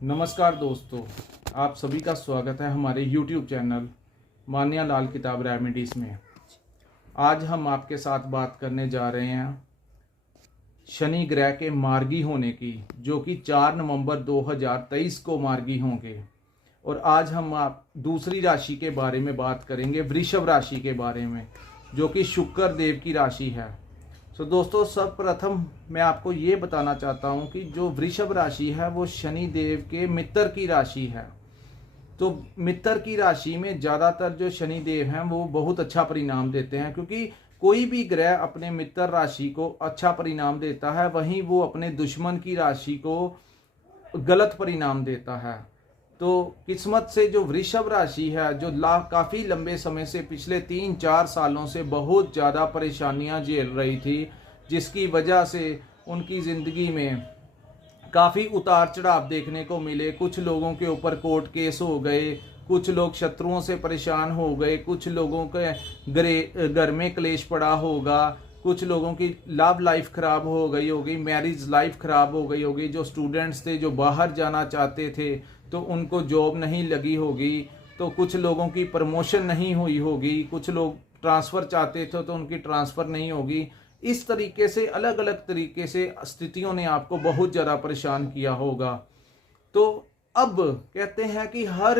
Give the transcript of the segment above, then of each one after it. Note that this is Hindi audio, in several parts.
नमस्कार दोस्तों, आप सभी का स्वागत है हमारे YouTube चैनल मान्या लाल किताब रेमेडीज़ में। आज हम आपके साथ बात करने जा रहे हैं शनि ग्रह के मार्गी होने की, जो कि 4 नवंबर 2023 को मार्गी होंगे। और आज हम आप दूसरी राशि के बारे में बात करेंगे, वृषभ राशि के बारे में, जो कि शुक्र देव की राशि है। तो दोस्तों, सर्वप्रथम मैं आपको ये बताना चाहता हूँ कि जो वृषभ राशि है वो शनि देव के मित्र की राशि है। तो मित्र की राशि में ज़्यादातर जो शनि देव हैं वो बहुत अच्छा परिणाम देते हैं, क्योंकि कोई भी ग्रह अपने मित्र राशि को अच्छा परिणाम देता है, वहीं वो अपने दुश्मन की राशि को गलत परिणाम देता है। तो किस्मत से जो वृषभ राशि है, जो काफ़ी लंबे समय से पिछले 3-4 सालों से बहुत ज़्यादा परेशानियां झेल रही थी, जिसकी वजह से उनकी ज़िंदगी में काफ़ी उतार चढ़ाव देखने को मिले। कुछ लोगों के ऊपर कोर्ट केस हो गए, कुछ लोग शत्रुओं से परेशान हो गए, कुछ लोगों के घर में क्लेश पड़ा होगा, कुछ लोगों की लव लाइफ ख़राब हो गई होगी, मैरिज लाइफ ख़राब हो गई होगी। जो स्टूडेंट्स थे, जो बाहर जाना चाहते थे, तो उनको जॉब नहीं लगी होगी। तो कुछ लोगों की प्रमोशन नहीं हुई होगी, कुछ लोग ट्रांसफ़र चाहते थे तो उनकी ट्रांसफ़र नहीं होगी। इस तरीके से अलग अलग तरीके से स्थितियों ने आपको बहुत ज़्यादा परेशान किया होगा। तो अब कहते हैं कि हर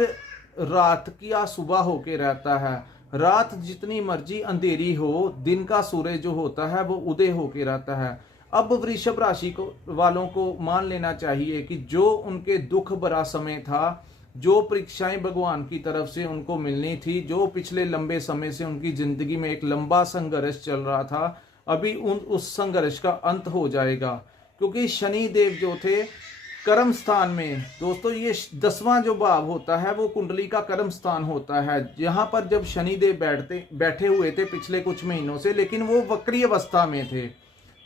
रात की सुबह होके रहता है। रात जितनी मर्जी अंधेरी हो, दिन का सूरज जो होता है वो उदय होके रहता है। अब वृषभ राशि को वालों को मान लेना चाहिए कि जो उनके दुख भरा समय था, जो परीक्षाएं भगवान की तरफ से उनको मिलनी थी, जो पिछले लंबे समय से उनकी जिंदगी में एक लंबा संघर्ष चल रहा था, अभी उस संघर्ष का अंत हो जाएगा। क्योंकि शनि देव जो थे कर्म स्थान में, दोस्तों ये 10वां जो भाव होता है वो कुंडली का कर्म स्थान होता है। यहाँ पर जब शनि देव बैठे हुए थे पिछले कुछ महीनों से, लेकिन वो वक्री अवस्था में थे।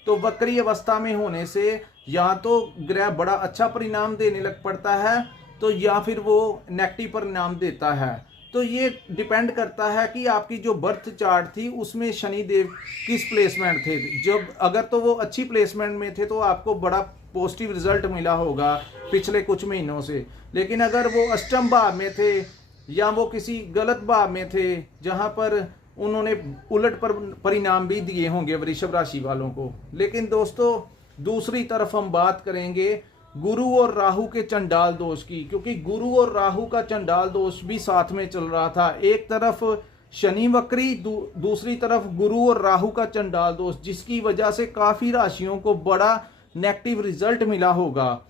तो वक्री अवस्था में होने से या तो ग्रह बड़ा अच्छा परिणाम देने लग पड़ता है, तो या फिर वो नेगेटिव परिणाम देता है। तो ये डिपेंड करता है कि आपकी जो बर्थ चार्ट थी उसमें शनि देव किस प्लेसमेंट थे। जब अगर तो वो अच्छी प्लेसमेंट में थे तो आपको बड़ा पॉजिटिव रिजल्ट मिला होगा पिछले कुछ महीनों से। लेकिन अगर वो अष्टम भाव में थे या वो किसी गलत भाव में थे, जहाँ पर उन्होंने उलट परिणाम भी दिए होंगे वृषभ राशि वालों को। लेकिन दोस्तों, दूसरी तरफ हम बात करेंगे गुरु और राहु के चंडाल दोष की, क्योंकि गुरु और राहु का चंडाल दोष भी साथ में चल रहा था। एक तरफ शनि वक्री, दूसरी तरफ गुरु और राहु का चंडाल दोष, जिसकी वजह से काफ़ी राशियों को बड़ा नेगेटिव रिजल्ट मिला होगा।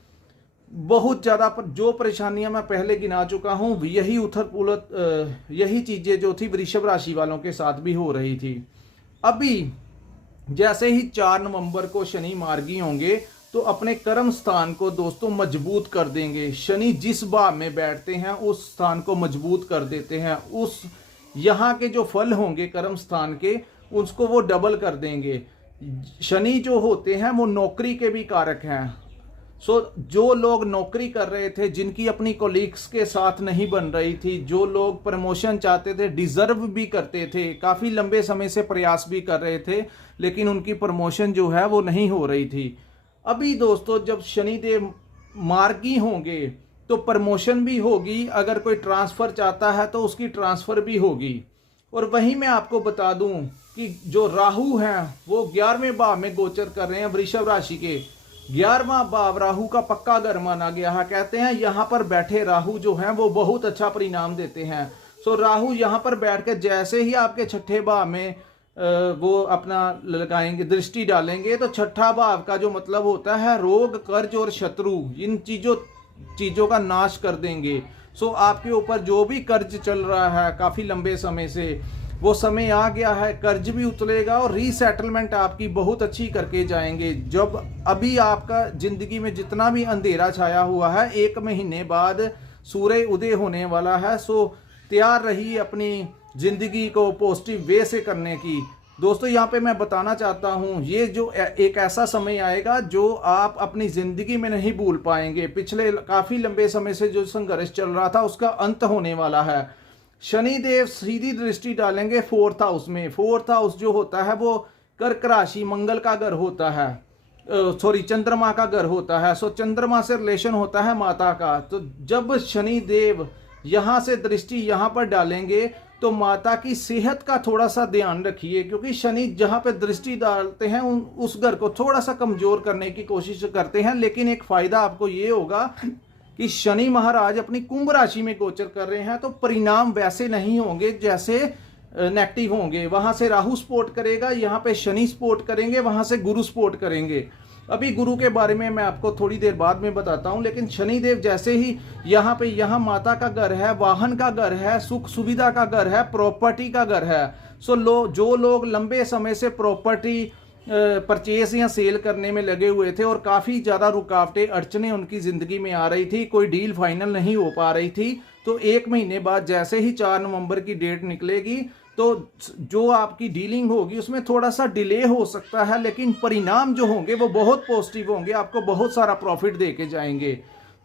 बहुत ज़्यादा जो परेशानियां मैं पहले गिना चुका हूं, यही उथल पुलत यही चीज़ें जो थी वृषभ राशि वालों के साथ भी हो रही थी। अभी जैसे ही 4 नवंबर को शनि मार्गी होंगे तो अपने कर्म स्थान को दोस्तों मजबूत कर देंगे। शनि जिस भाव में बैठते हैं उस स्थान को मजबूत कर देते हैं। उस यहाँ के जो फल होंगे कर्म स्थान के, उसको वो डबल कर देंगे। शनि जो होते हैं वो नौकरी के भी कारक हैं। जो लोग नौकरी कर रहे थे, जिनकी अपनी कोलीग्स के साथ नहीं बन रही थी, जो लोग प्रमोशन चाहते थे, डिजर्व भी करते थे, काफ़ी लंबे समय से प्रयास भी कर रहे थे, लेकिन उनकी प्रमोशन जो है वो नहीं हो रही थी। अभी दोस्तों जब शनिदेव मार्गी होंगे तो प्रमोशन भी होगी। अगर कोई ट्रांसफ़र चाहता है तो उसकी ट्रांसफ़र भी होगी। और वहीं मैं आपको बता दूं कि जो राहु हैं वो 11वें भाव में गोचर कर रहे हैं वृषभ राशि के। 11वां भाव राहु का पक्का घर माना गया है। कहते हैं यहाँ पर बैठे राहु जो हैं वो बहुत अच्छा परिणाम देते हैं। सो राहु यहाँ पर बैठ के जैसे ही आपके 6ठे भाव में वो अपना लगाएंगे, दृष्टि डालेंगे, तो 6ठा भाव का जो मतलब होता है रोग, कर्ज और शत्रु, इन चीज़ों का नाश कर देंगे। सो आपके ऊपर जो भी कर्ज चल रहा है काफ़ी लंबे समय से, वो समय आ गया है, कर्ज भी उतरेगा और रीसेटलमेंट आपकी बहुत अच्छी करके जाएंगे। जब अभी आपका ज़िंदगी में जितना भी अंधेरा छाया हुआ है, 1 महीने बाद सूर्य उदय होने वाला है। सो तैयार रहिए अपनी ज़िंदगी को पॉजिटिव वे से करने की। दोस्तों यहाँ पे मैं बताना चाहता हूँ, ये जो एक ऐसा समय आएगा जो आप अपनी ज़िंदगी में नहीं भूल पाएंगे। पिछले काफ़ी लंबे समय से जो संघर्ष चल रहा था उसका अंत होने वाला है। शनि देव सीधी दृष्टि डालेंगे 4th हाउस में। 4th हाउस जो होता है वो कर्क राशि, मंगल का घर होता है। सॉरी चंद्रमा का घर होता है, सो चंद्रमा से रिलेशन होता है माता का। तो जब शनि देव यहाँ से दृष्टि यहाँ पर डालेंगे तो माता की सेहत का थोड़ा सा ध्यान रखिए, क्योंकि शनि जहाँ पे दृष्टि डालते हैं उस घर को थोड़ा सा कमजोर करने की कोशिश करते हैं। लेकिन एक फायदा आपको ये होगा कि शनि महाराज अपनी कुंभ राशि में गोचर कर रहे हैं, तो परिणाम वैसे नहीं होंगे जैसे नेगेटिव होंगे। वहां से राहु सपोर्ट करेगा, यहाँ पे शनि सपोर्ट करेंगे, वहां से गुरु सपोर्ट करेंगे। अभी गुरु के बारे में मैं आपको थोड़ी देर बाद में बताता हूं, लेकिन शनिदेव जैसे ही यहाँ पे यहाँ माता का घर है, वाहन का घर है, सुख सुविधा का घर है, प्रॉपर्टी का घर है। सो जो लोग लंबे समय से प्रॉपर्टी परचेज या सेल करने में लगे हुए थे और काफ़ी ज़्यादा रुकावटें अड़चने उनकी ज़िंदगी में आ रही थी, कोई डील फाइनल नहीं हो पा रही थी, तो 1 महीने बाद जैसे ही 4 नवंबर की डेट निकलेगी तो जो आपकी डीलिंग होगी उसमें थोड़ा सा डिले हो सकता है, लेकिन परिणाम जो होंगे वो बहुत पॉजिटिव होंगे, आपको बहुत सारा प्रॉफिट दे के जाएंगे।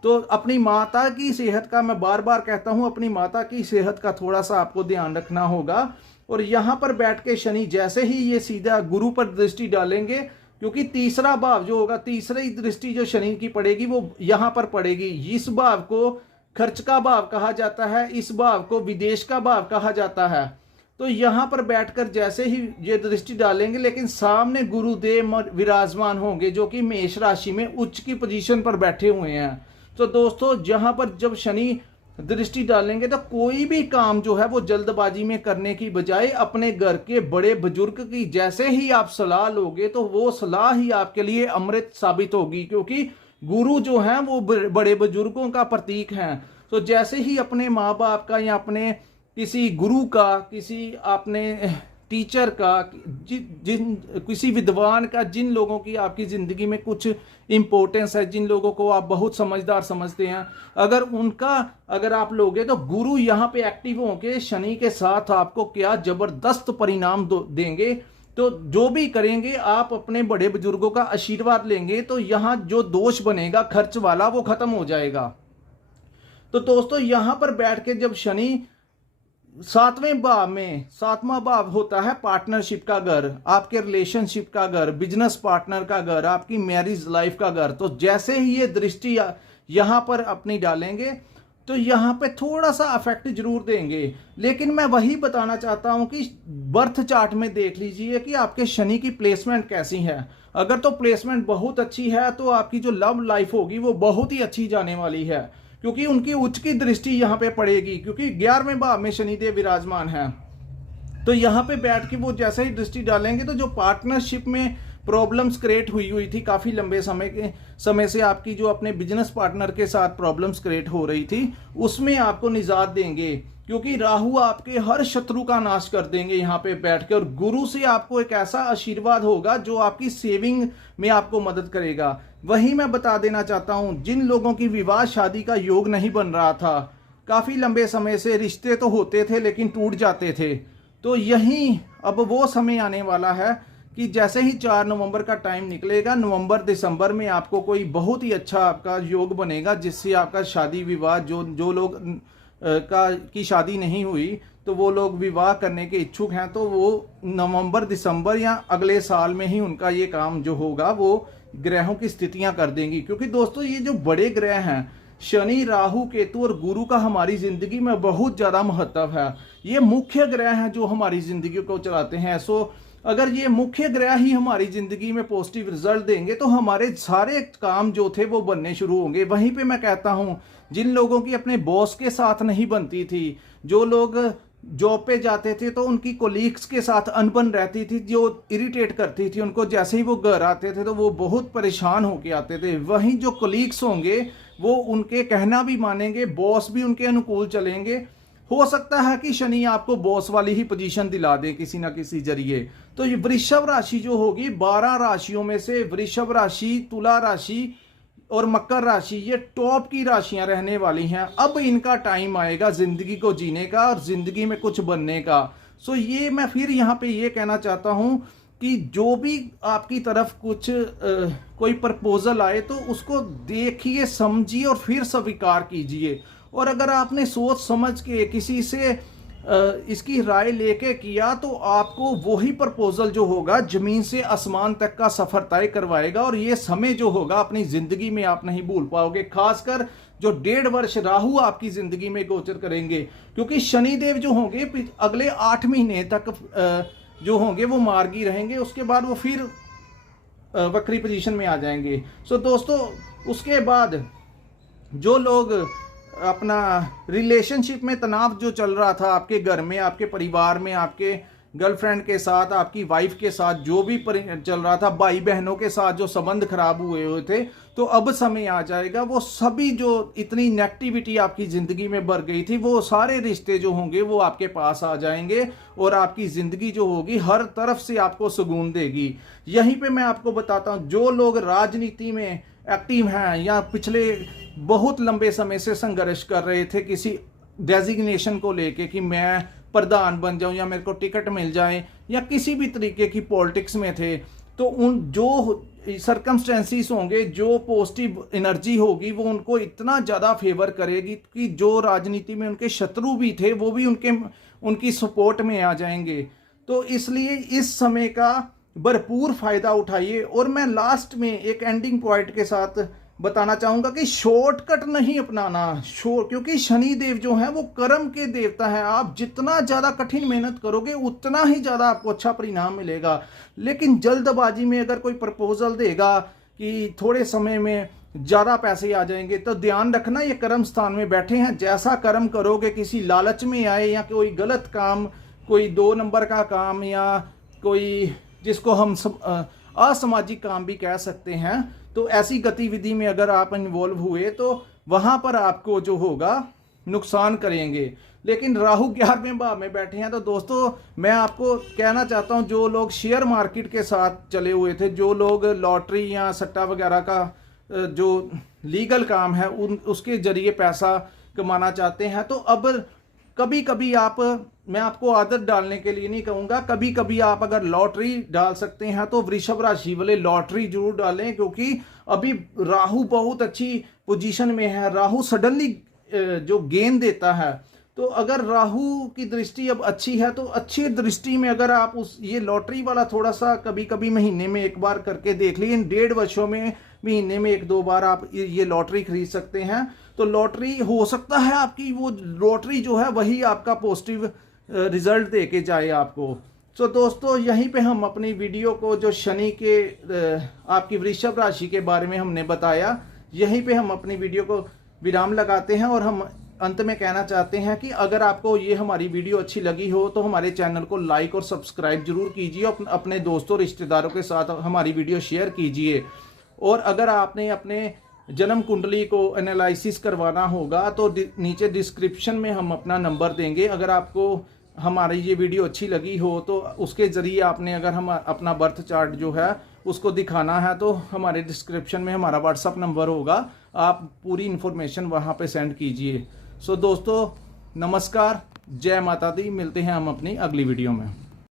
तो अपनी माता की सेहत का, मैं बार बार कहता हूँ, अपनी माता की सेहत का थोड़ा सा आपको ध्यान रखना होगा। और यहाँ पर बैठ के शनि जैसे ही ये सीधा गुरु पर दृष्टि डालेंगे, क्योंकि तीसरा भाव जो होगा, तीसरी दृष्टि जो शनि की पड़ेगी वो यहाँ पर पड़ेगी। इस भाव को खर्च का भाव कहा जाता है, इस भाव को विदेश का भाव कहा जाता है। तो यहाँ पर बैठकर जैसे ही ये दृष्टि डालेंगे, लेकिन सामने गुरुदेव विराजमान होंगे जो कि मेष राशि में उच्च की पोजीशन पर बैठे हुए हैं। तो दोस्तों जहाँ पर जब शनि दृष्टि डालेंगे तो कोई भी काम जो है वो जल्दबाजी में करने की बजाय अपने घर के बड़े बुजुर्ग की जैसे ही आप सलाह लोगे तो वो सलाह ही आपके लिए अमृत साबित होगी, क्योंकि गुरु जो हैं वो बड़े बुजुर्गों का प्रतीक हैं। तो जैसे ही अपने माँ बाप का या अपने किसी गुरु का, किसी आपने टीचर का, किसी विद्वान का, जिन लोगों की आपकी ज़िंदगी में कुछ इम्पोर्टेंस है, जिन लोगों को आप बहुत समझदार समझते हैं, अगर आप लोगे तो गुरु यहाँ पे एक्टिव होंगे शनि के साथ, आपको क्या ज़बरदस्त परिणाम देंगे। तो जो भी करेंगे आप अपने बड़े बुजुर्गों का आशीर्वाद लेंगे तो यहाँ जो दोष बनेगा खर्च वाला वो खत्म हो जाएगा। तो दोस्तों यहाँ पर बैठ के जब शनि 7वें भाव में, 7वां भाव होता है पार्टनरशिप का घर, आपके रिलेशनशिप का घर, बिजनेस पार्टनर का घर, आपकी मैरिज लाइफ का घर। तो जैसे ही ये दृष्टि यहाँ पर अपनी डालेंगे तो यहाँ पे थोड़ा सा अफेक्ट जरूर देंगे, लेकिन मैं वही बताना चाहता हूँ कि बर्थ चार्ट में देख लीजिए कि आपके शनि की प्लेसमेंट कैसी है। अगर तो प्लेसमेंट बहुत अच्छी है तो आपकी जो लव लाइफ होगी वो बहुत ही अच्छी जाने वाली है, क्योंकि उनकी उच्च की दृष्टि यहाँ पे पड़ेगी, क्योंकि 11वें भाव में शनिदेव विराजमान है। तो यहाँ पे बैठ के वो जैसे ही दृष्टि डालेंगे तो जो पार्टनरशिप में प्रॉब्लम्स क्रिएट हुई थी काफ़ी लंबे समय से, आपकी जो अपने बिजनेस पार्टनर के साथ प्रॉब्लम्स क्रिएट हो रही थी, उसमें आपको निजात देंगे, क्योंकि राहु आपके हर शत्रु का नाश कर देंगे यहाँ पे बैठ के। और गुरु से आपको एक ऐसा आशीर्वाद होगा जो आपकी सेविंग में आपको मदद करेगा। वही मैं बता देना चाहता हूँ, जिन लोगों की विवाह शादी का योग नहीं बन रहा था, काफ़ी लंबे समय से रिश्ते तो होते थे लेकिन टूट जाते थे, तो यही अब वो समय आने वाला है कि जैसे ही 4 नवंबर का टाइम निकलेगा, नवंबर दिसंबर में आपको कोई बहुत ही अच्छा आपका योग बनेगा, जिससे आपका शादी विवाह, जो लोग की शादी नहीं हुई तो वो लोग विवाह करने के इच्छुक हैं, तो वो नवंबर दिसंबर या अगले साल में ही उनका ये काम जो होगा वो ग्रहों की स्थितियां कर देंगी। क्योंकि दोस्तों ये जो बड़े ग्रह हैं शनि, राहु, केतु और गुरु का हमारी जिंदगी में बहुत ज़्यादा महत्व है। ये मुख्य ग्रह हैं जो हमारी जिंदगी को चलाते हैं। सो अगर ये मुख्य ग्रह ही हमारी जिंदगी में पॉजिटिव रिजल्ट देंगे तो हमारे सारे काम जो थे वो बनने शुरू होंगे। वहीं पे मैं कहता हूँ, जिन लोगों की अपने बॉस के साथ नहीं बनती थी, जो लोग जॉब पे जाते थे तो उनकी कोलीग्स के साथ अनबन रहती थी, जो इरिटेट करती थी उनको, जैसे ही वो घर आते थे तो वो बहुत परेशान होके आते थे। वहीं जो कोलीग्स होंगे वो उनके कहना भी मानेंगे, बॉस भी उनके अनुकूल चलेंगे। हो सकता है कि शनि आपको बॉस वाली ही पोजीशन दिला दे किसी ना किसी जरिए। तो ये वृषभ राशि जो होगी, 12 राशियों में से वृषभ राशि, तुला राशि और मकर राशि ये टॉप की राशियां रहने वाली हैं। अब इनका टाइम आएगा जिंदगी को जीने का और जिंदगी में कुछ बनने का। सो ये मैं फिर यहाँ पे ये कहना चाहता हूँ कि जो भी आपकी तरफ कुछ कोई प्रपोजल आए तो उसको देखिए, समझिए और फिर स्वीकार कीजिए। और अगर आपने सोच समझ के किसी से इसकी राय लेके किया तो आपको वही प्रपोजल जो होगा ज़मीन से आसमान तक का सफ़र तय करवाएगा। और ये समय जो होगा अपनी ज़िंदगी में आप नहीं भूल पाओगे, खासकर जो 1.5 वर्ष राहु आपकी ज़िंदगी में गोचर करेंगे, क्योंकि शनिदेव जो होंगे अगले 8 महीने तक जो होंगे वो मार्गी रहेंगे, उसके बाद वो फिर वक्री पोजीशन में आ जाएंगे। सो दोस्तों, उसके बाद जो लोग अपना रिलेशनशिप में तनाव जो चल रहा था आपके घर में, आपके परिवार में, आपके गर्लफ्रेंड के साथ, आपकी वाइफ के साथ जो भी चल रहा था, भाई बहनों के साथ जो संबंध खराब हुए थे, तो अब समय आ जाएगा वो सभी जो इतनी नेगेटिविटी आपकी ज़िंदगी में भर गई थी, वो सारे रिश्ते जो होंगे वो आपके पास आ जाएंगे और आपकी ज़िंदगी जो होगी हर तरफ से आपको सुकून देगी। यहीं पे मैं आपको बताता हूँ, जो लोग राजनीति में एक्टिव हैं या पिछले बहुत लंबे समय से संघर्ष कर रहे थे किसी डेजिग्नेशन को लेके कि मैं प्रधान बन जाऊं या मेरे को टिकट मिल जाए, या किसी भी तरीके की पॉलिटिक्स में थे, तो उन जो सर्कमस्टेंसेस होंगे, जो पॉजिटिव एनर्जी होगी, वो उनको इतना ज़्यादा फेवर करेगी कि जो राजनीति में उनके शत्रु भी थे वो भी उनकी सपोर्ट में आ जाएंगे। तो इसलिए इस समय का भरपूर फ़ायदा उठाइए। और मैं लास्ट में एक एंडिंग पॉइंट के साथ बताना चाहूँगा कि शॉर्टकट नहीं अपनाना, क्योंकि शनिदेव जो है वो कर्म के देवता है। आप जितना ज़्यादा कठिन मेहनत करोगे उतना ही ज़्यादा आपको अच्छा परिणाम मिलेगा। लेकिन जल्दबाजी में अगर कोई प्रपोजल देगा कि थोड़े समय में ज़्यादा पैसे आ जाएंगे, तो ध्यान रखना ये कर्म स्थान में बैठे हैं, जैसा कर्म करोगे, किसी लालच में आए या कोई गलत काम, कोई 2 नंबर का काम, या कोई जिसको हम असामाजिक काम भी कह सकते हैं, तो ऐसी गतिविधि में अगर आप इन्वॉल्व हुए तो वहां पर आपको जो होगा नुकसान करेंगे। लेकिन राहु 11वें भाव में बैठे हैं, तो दोस्तों मैं आपको कहना चाहता हूं, जो लोग शेयर मार्केट के साथ चले हुए थे, जो लोग लॉटरी या सट्टा वगैरह का जो लीगल काम है उसके जरिए पैसा कमाना चाहते हैं, तो अब कभी कभी मैं आपको आदत डालने के लिए नहीं कहूँगा, कभी कभी आप अगर लॉटरी डाल सकते हैं तो वृषभ राशि वाले लॉटरी जरूर डालें, क्योंकि अभी राहु बहुत अच्छी पोजीशन में है। राहु सडनली जो गेन देता है, तो अगर राहु की दृष्टि अब अच्छी है तो अच्छी दृष्टि में अगर आप ये लॉटरी वाला थोड़ा सा कभी कभी महीने में एक बार करके देख लीजिए, इन 1.5 वर्षों में महीने में 1-2 बार आप ये लॉटरी खरीद सकते हैं। तो लॉटरी हो सकता है आपकी वो लॉटरी जो है वही आपका पॉजिटिव रिजल्ट दे के जाए आपको। तो दोस्तों, यहीं पे हम अपनी वीडियो को, जो शनि के आपकी वृषभ राशि के बारे में हमने बताया, यहीं पे हम अपनी वीडियो को विराम लगाते हैं। और हम अंत में कहना चाहते हैं कि अगर आपको ये हमारी वीडियो अच्छी लगी हो तो हमारे चैनल को लाइक और सब्सक्राइब जरूर कीजिए, अपने दोस्तों रिश्तेदारों के साथ हमारी वीडियो शेयर कीजिए। और अगर आपने अपने जन्म कुंडली को एनालिसिस करवाना होगा तो नीचे डिस्क्रिप्शन में हम अपना नंबर देंगे। अगर आपको हमारी ये वीडियो अच्छी लगी हो तो उसके ज़रिए आपने अगर हम अपना बर्थ चार्ट जो है उसको दिखाना है, तो हमारे डिस्क्रिप्शन में हमारा व्हाट्सअप नंबर होगा, आप पूरी इन्फॉर्मेशन वहाँ पे सेंड कीजिए। सो दोस्तों, नमस्कार, जय माता दी। मिलते हैं हम अपनी अगली वीडियो में।